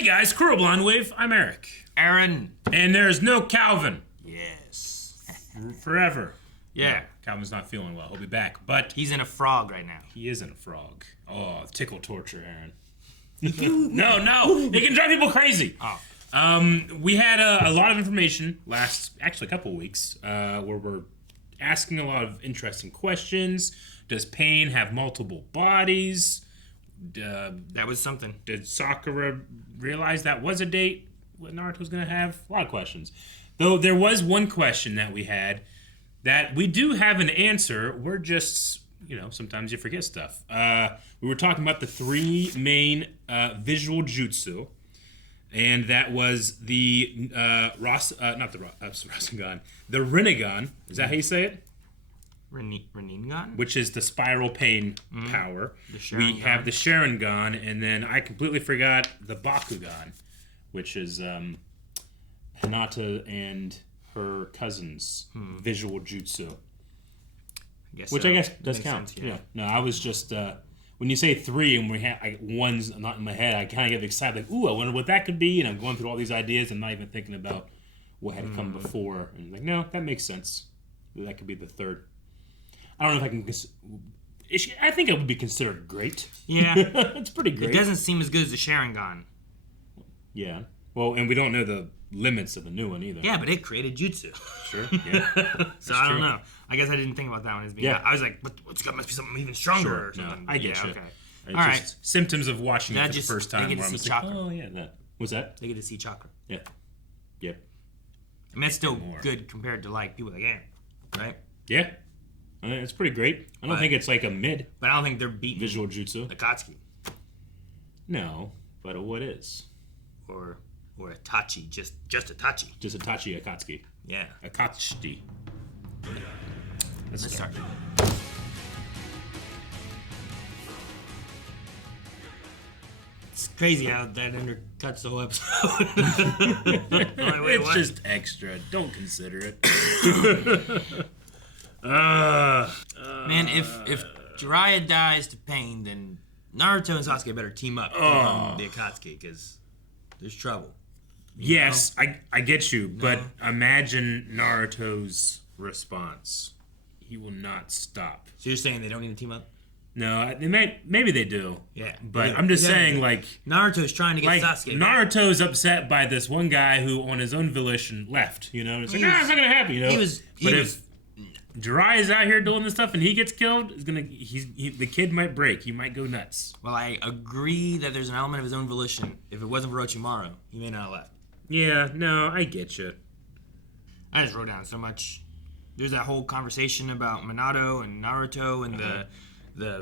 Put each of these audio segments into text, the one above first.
Hey guys, Cruel Blonde Wave, I'm Eric. Aaron. And there's no Calvin. Yes. Forever. Yeah. No, Calvin's not feeling well. He'll be back, but He's in a frog right now. he isn't a frog. Oh, tickle torture, Aaron. No. It can drive people crazy. Oh. We had a lot of information actually a couple of weeks, where we're asking a lot of interesting questions. Does pain have multiple bodies? That was something. Did Sakura realize that was a date? What Naruto's gonna have? A lot of questions. Though there was one question that we had that we do have an answer. We're just, sometimes you forget stuff. We were talking about the three main visual jutsu, and that was the Rasengan, the Rinnegan. Is that how you say it? Rinnegan? Which is the spiral pain power. We have the Sharingan, and then I completely forgot the Bakugan, which is Hinata and her cousin's visual jutsu. Which I guess does count. Sense, yeah. No, I was just when you say three and one's not in my head, I kind of get excited, like, ooh, I wonder what that could be, and I'm going through all these ideas and not even thinking about what had come before, and like, no, that makes sense. That could be the third. I don't know if I can. I think it would be considered great. Yeah, it's pretty great. It doesn't seem as good as the Sharingan. Yeah. Well, and we don't know the limits of the new one either. Yeah, but it created jutsu. Sure. Yeah. So I don't know. I guess I didn't think about that one as being. Yeah. I was like, what's must be something even stronger or something. No, I get you. Okay. All right. Symptoms of watching it for the first time. They get to see chakra. Oh yeah, that. What's that? They get to see chakra. Yeah. Yep. I mean, that's still good compared to like people like right? Yeah. I mean, it's pretty great. I don't think it's like a mid. But I don't think they're beating visual jutsu. Akatsuki. No, but what is? Or Itachi, just Itachi. Just Itachi Akatsuki. Yeah. Akatsuki. Let's start. It's crazy how that undercuts the whole episode. It's just extra. Don't consider it. Man, if Jiraiya dies to pain, then Naruto and Sasuke better team up on the Akatsuki, because there's trouble. Yes, I get you, but imagine Naruto's response. He will not stop. So you're saying they don't need to team up? No, maybe they do. Yeah. But I'm just saying, like... Naruto's trying to get Sasuke back. Naruto's upset by this one guy who, on his own volition, left, It's like, it's not going to happen, If Jiraiya's out here doing this stuff and he gets killed, the kid might break. He might go nuts. Well, I agree that there's an element of his own volition. If it wasn't for Orochimaru, he may not have left. Yeah, no, I get you. I just wrote down so much. There's that whole conversation about Minato and Naruto and the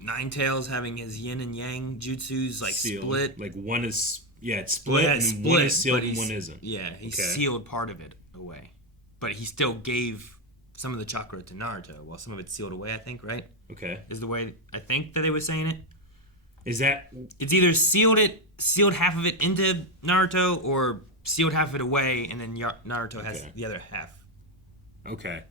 Nine Tails having his yin and yang jutsus split. Like one is it's split and one is sealed and one isn't. Yeah, he sealed part of it away. But he still gave some of the chakra to Naruto while some of it's sealed away, I think, right? Okay. Is the way I think that they were saying it. Is that... It's either sealed half of it into Naruto or sealed half of it away and then Naruto has the other half. Okay.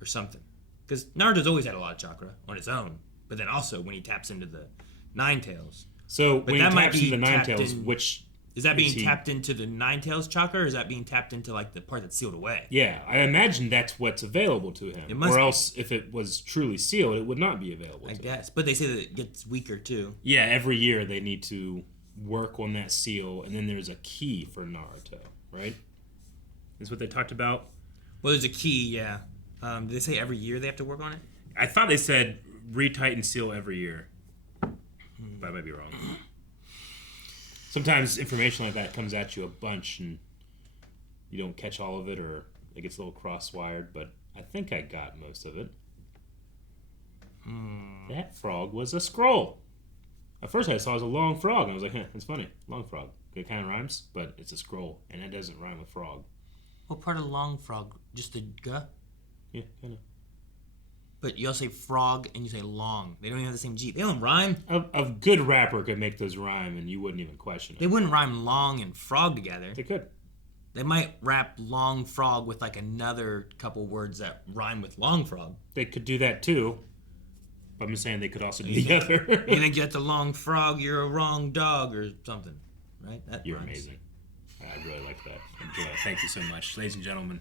Or something. Because Naruto's always had a lot of chakra on his own, but then also when he taps into the Nine Tails. So when he taps into the Nine Tails, which... Is that being tapped into the Nine Tails chakra, or is that being tapped into the part that's sealed away? Yeah, I imagine that's what's available to him. Or else, if it was truly sealed, it would not be available to him. I guess. But they say that it gets weaker, too. Yeah, every year they need to work on that seal, and then there's a key for Naruto, right? That's what they talked about? Well, there's a key, yeah. Did they say every year they have to work on it? I thought they said retighten seal every year. But I might be wrong. Sometimes information like that comes at you a bunch and you don't catch all of it, or it gets a little cross-wired, but I think I got most of it. That frog was a scroll. At first I saw it was a long frog, and I was like, it's funny. Long frog. It kind of rhymes, but it's a scroll, and it doesn't rhyme with frog. What part of long frog? Just the G? Yeah, kind of. But you also say frog and you say long. They don't even have the same G. They don't rhyme. A good rapper could make those rhyme and you wouldn't even question it. They wouldn't rhyme long and frog together. They could. They might rap long frog with another couple words that rhyme with long frog. They could do that too. But I'm saying they could also do the other. You think you got the long frog, you're a wrong dog or something. right? That You're rhymes. amazing. I really like that. Enjoy it. Thank you so much. Ladies and gentlemen,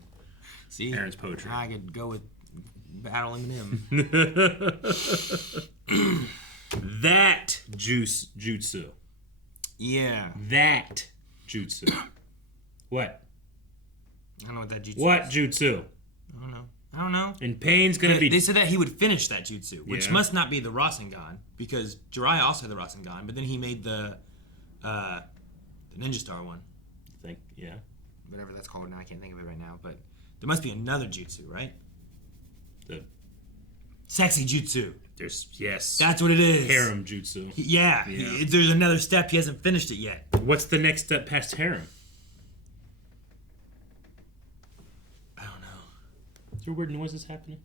See, Aaron's poetry. I could go with battling him. That jutsu. Yeah. That jutsu. What? I don't know what that jutsu What is. jutsu? I don't know. And Pain's gonna be... They said that he would finish that jutsu, which Yeah. must not be the Rasengan, because Jiraiya also had the Rasengan, but then he made the Ninja Star one. I think, yeah. Whatever that's called now, I can't think of it right now, but there must be another jutsu, right? The Sexy jutsu. There's, yes. That's what it is. Harem jutsu. Yeah. There's another step. He hasn't finished it yet. What's the next step past harem? I don't know. Is there weird noises happening?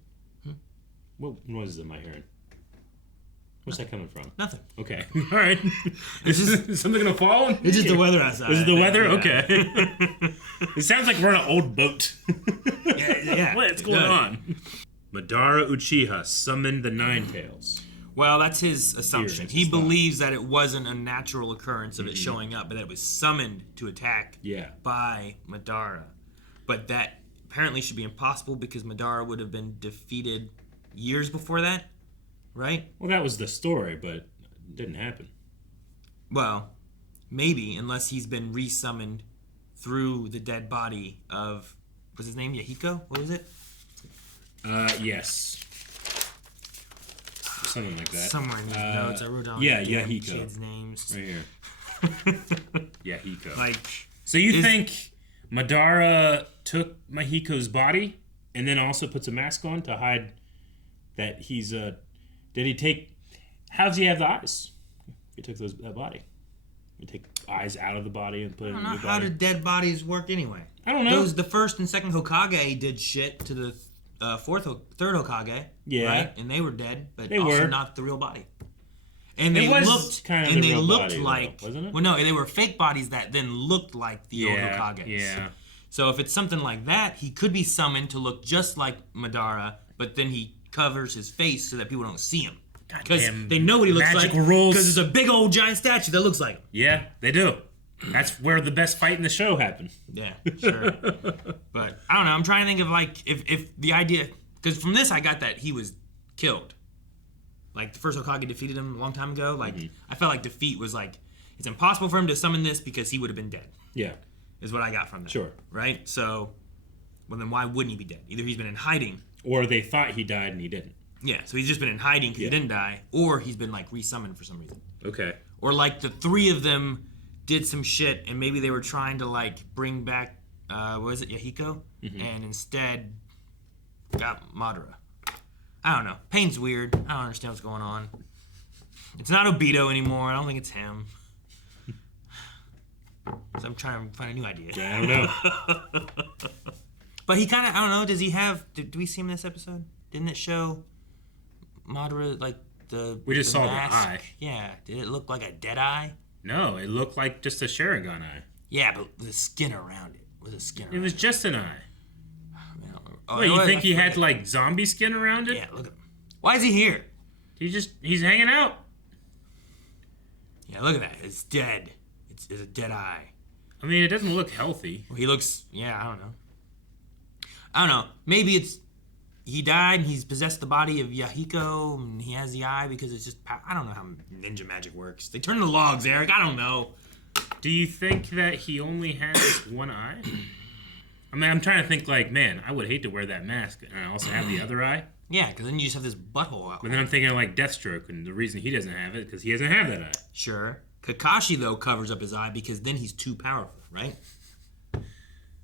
What noises am I hearing? Where's that coming from? Nothing. Okay. All right. It's just Is something gonna fall on me? It's just the weather outside. Is it the weather? Yeah. Okay. It sounds like we're on an old boat. Yeah. What's going on? Madara Uchiha summoned the Nine Tails. Well, that's his assumption. It's He his thought. believes that it wasn't a natural occurrence of it showing up, but that it was summoned to attack Yeah. by Madara. But that apparently should be impossible because Madara would have been defeated years before that, right? Well, that was the story, but it didn't happen. Well, maybe, unless he's been resummoned through the dead body of, what's his name, Yahiko? What was it? Yes. Something like that. Somewhere in these notes, I wrote down yeah, the damn Yahiko. kids' names. Right here. Yahiko. Like, So you think Madara took Mahiko's body and then also puts a mask on to hide that he's did he take... How does he have the eyes? He took that body. You take eyes out of the body and put it in I the don't new know, body. how did dead bodies work anyway? I don't know. The first and second Hokage did shit to the third Hokage. Yeah. Right? And they were dead, but They also were. not the real body. And It they was looked kind of and the they real looked body, though, like wasn't it? Well, no, they were fake bodies that then looked like the old Hokages. Yeah. So if it's something like that, he could be summoned to look just like Madara, but then he covers his face so that people don't see him. Because Goddamn they know what he looks like. magical rules. Because there's a big old giant statue that looks like him. Yeah, they do. That's where the best fight in the show happened. Yeah, sure. But I don't know. I'm trying to think of like if the idea, because from this I got that he was killed. Like the first Hokage defeated him a long time ago. Like I felt like defeat was like it's impossible for him to summon this because he would have been dead. Yeah. Is what I got from that. Sure. Right. So, well then why wouldn't he be dead? Either he's been in hiding. Or they thought he died and he didn't. Yeah. So he's just been in hiding because he didn't die, or he's been like resummoned for some reason. Okay. Or like the three of them did some shit and maybe they were trying to like bring back what was it, Yahiko? And instead got Madara. I don't know. Pain's weird. I don't understand what's going on. It's not Obito anymore. I don't think it's him. So I'm trying to find a new idea. Yeah, I don't know. But he kind of, I don't know, does he have, did we see him in this episode? Didn't it show Madara, like, We just saw the mask? eye. Yeah. Did it look like a dead eye? No, it looked like just a Sharingan eye. Yeah, but the skin around it. Was a skin around It was just an eye. I don't remember. Oh, What, it you was- think I he had, forget. like, zombie skin around it? Yeah, look at him. Why is he here? He's hanging out. Yeah, look at that. It's dead. It's a dead eye. I mean, it doesn't look healthy. Well, he looks, yeah, I don't know. Maybe it's, he died and he's possessed the body of Yahiko and he has the eye because it's just, I don't know how ninja magic works. They turn the logs, Eric. I don't know. Do you think that he only has one eye? I mean, I'm trying to think like, man, I would hate to wear that mask and I also have the other eye. Yeah, because then you just have this butthole out. But then I'm thinking of like Deathstroke, and the reason he doesn't have it is because he doesn't have that eye. Sure. Kakashi, though, covers up his eye because then he's too powerful, right?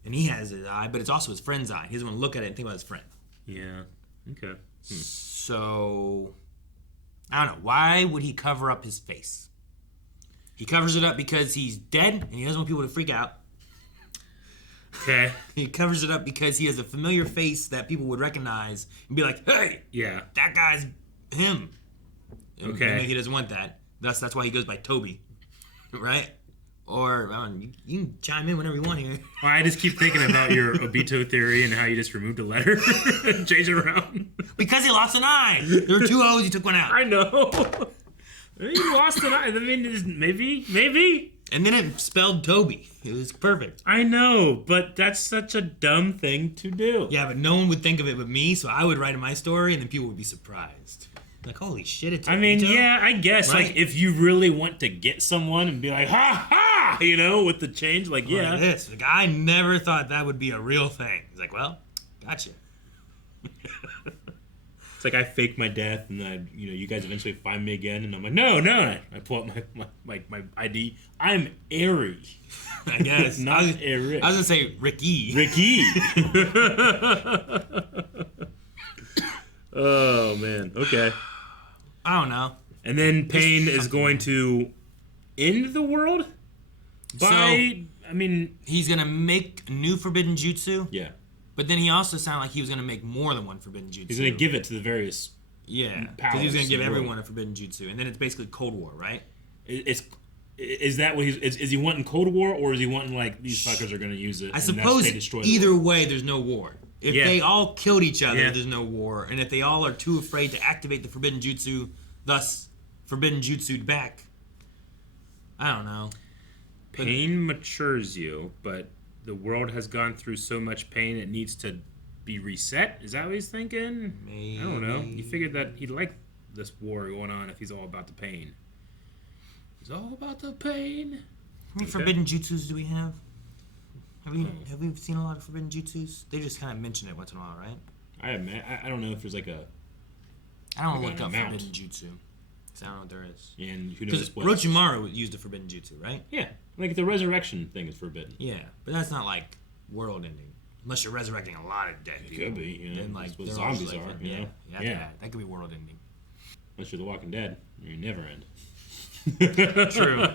And he has his eye, but it's also his friend's eye. He doesn't want to look at it and think about his friend. Yeah. Okay. So, I don't know. Why would he cover up his face? He covers it up because he's dead and he doesn't want people to freak out. Okay. He covers it up because he has a familiar face that people would recognize and be like, hey, Yeah. that guy's him. And Okay. he doesn't want that. That's why he goes by Toby. Right? Or, you can chime in whenever you want here. Well, I just keep thinking about your Obito theory and how you just removed a letter and changed it around. Because he lost an eye. There were two O's, he took one out. I know. You lost an eye. I mean, maybe. And then it spelled Toby. It was perfect. I know, but that's such a dumb thing to do. Yeah, but no one would think of it but me, so I would write in my story, and then people would be surprised. Like, holy shit, it's I mean, yeah, I guess. Right? Like, if you really want to get someone and be like, ha ha, you know, with the change, like, yeah. Like this. Like, I never thought that would be a real thing. He's like, well, gotcha. It's like I fake my death, and you guys eventually find me again, and I'm like, no. I pull up my ID. I'm Airy. I guess. Not Eric. I was gonna say Ricky. Oh man. Okay. I don't know. And then Pain is going to end the world. He's gonna make a new forbidden jutsu. Yeah. But then he also sounded like he was going to make more than one forbidden jutsu. He's going to give it to the various because he was going to give everyone a forbidden jutsu. And then it's basically Cold War, right? Is that what is he wanting Cold War, or is he wanting, like, these fuckers are going to use it? I suppose either way, there's no war. If they all killed each other, there's no war. And if they all are too afraid to activate the forbidden jutsu, thus forbidden jutsu'd back, I don't know. Pain matures you, but the world has gone through so much pain it needs to be reset? Is that what he's thinking? Maybe. I don't know. He figured that he'd like this war going on if he's all about the pain. He's all about the pain. How many forbidden jutsus do we have? Have we seen a lot of forbidden jutsus? They just kind of mention it once in a while, right? I don't know if there's like a... I don't look up forbidden jutsu. Because I don't know what there is. And who knows what... Orochimaru used a forbidden jutsu, right? Yeah. Like the resurrection thing is forbidden. Yeah, but that's not like world ending. Unless you're resurrecting a lot of dead people. It could be, you know. Then, like, what zombies are, you know? Yeah. That could be world ending. Unless you're The Walking Dead. You never end. True.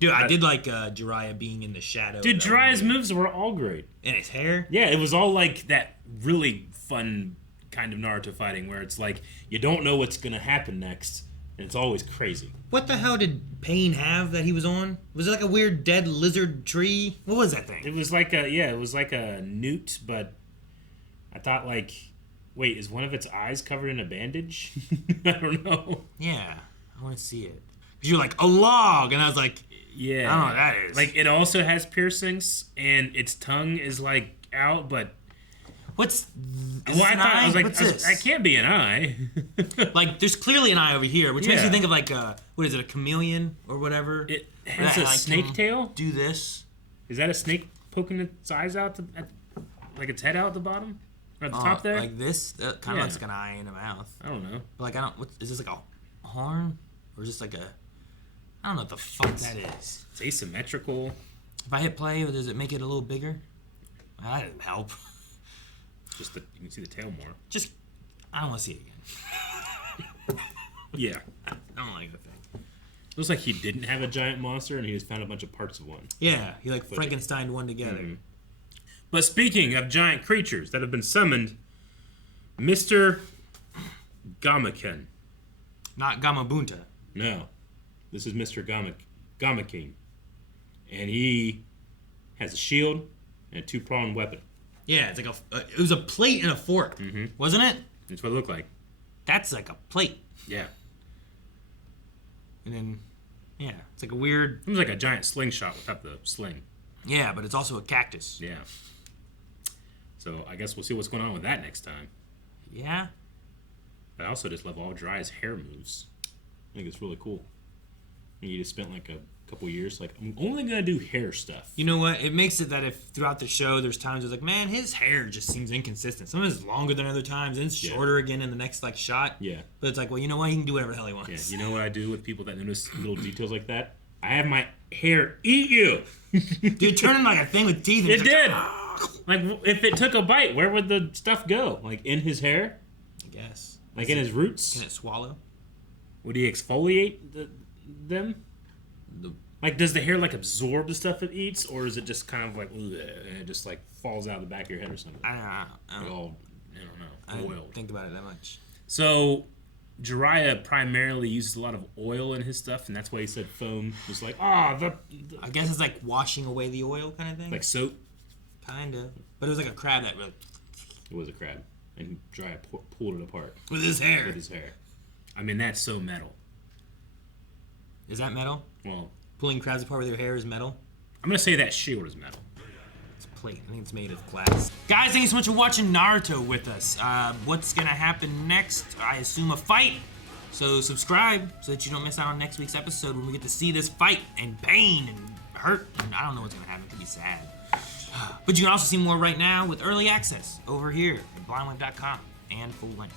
Dude, I did like Jiraiya being in the shadow. Dude, Jiraiya's moves were all great. And his hair? Yeah, it was all like that really fun kind of Naruto fighting where it's like you don't know what's going to happen next. And it's always crazy. What the hell did Pain have that he was on? Was it like a weird dead lizard tree? What was that thing? It was like a newt, but I thought like, wait, is one of its eyes covered in a bandage? I don't know. Yeah, I want to see it. Because you're like, a log! And I was like, yeah. I don't know what that is. Like, it also has piercings, and its tongue is like out, but... What's I was like, I can't be an eye. Like, there's clearly an eye over here, which makes me think of like what is it, a chameleon or whatever? It has a snake tail. Do this. Is that a snake poking its eyes out, like its head out at the bottom, or at the top there? Like this? That kind of looks like an eye in a mouth. I don't know. But like, is this like a horn, or is this like I don't know what the fuck that is. It's asymmetrical. If I hit play, does it make it a little bigger? Well, that didn't help. You can see the tail more. I don't want to see it again. Yeah. I don't like the thing. Looks like he didn't have a giant monster and he just found a bunch of parts of one. Yeah, he like Frankensteined one together. Mm-hmm. But speaking of giant creatures that have been summoned, Mr. Gamaken. Not Gamabunta. No. This is Mr. Gamaken. And he has a shield and a two-pronged weapon. Yeah, it's like it was a plate and a fork, wasn't it? That's what it looked like. That's like a plate. Yeah. And then, yeah, it's like a weird... It was like a giant slingshot without the sling. Yeah, but it's also a cactus. Yeah. So I guess we'll see what's going on with that next time. Yeah. But I also just love all Jiraiya's hair moves. I think it's really cool. And you just spent like a couple years like, I'm only gonna do hair stuff. You know what, it makes it that if throughout the show there's times it's like, man, his hair just seems inconsistent. Sometimes it's longer than other times and it's shorter again in the next like shot. Yeah, but it's like, well, you know what, he can do whatever the hell he wants. Yeah, you know what I do with people that notice little details like that? I have my hair eat you. Dude, turning like a thing with teeth. It did. Like if it took a bite, where would the stuff go? Like in his hair? I guess. Like in his roots? Can it swallow? Would he exfoliate them? Like, does the hair, like, absorb the stuff it eats, or is it just kind of like, and it just, like, falls out of the back of your head or something? I don't know. I don't don't think about it that much. So, Jiraiya primarily uses a lot of oil in his stuff, and that's why he said foam was like, I guess it's like washing away the oil kind of thing? Like soap? Kind of. But it was like a crab that really... It was a crab. And Jiraiya pulled it apart. With his hair. With his hair. I mean, that's so metal. Is that metal? Well... pulling crabs apart with your hair is metal? I'm gonna say that shield is metal. It's plate. I think it's made of glass. Guys, thank you so much for watching Naruto with us. What's gonna happen next? I assume a fight. So subscribe so that you don't miss out on next week's episode when we get to see this fight and pain and hurt. And I don't know what's gonna happen. It could be sad. But you can also see more right now with early access over here at blindwave.com and full length.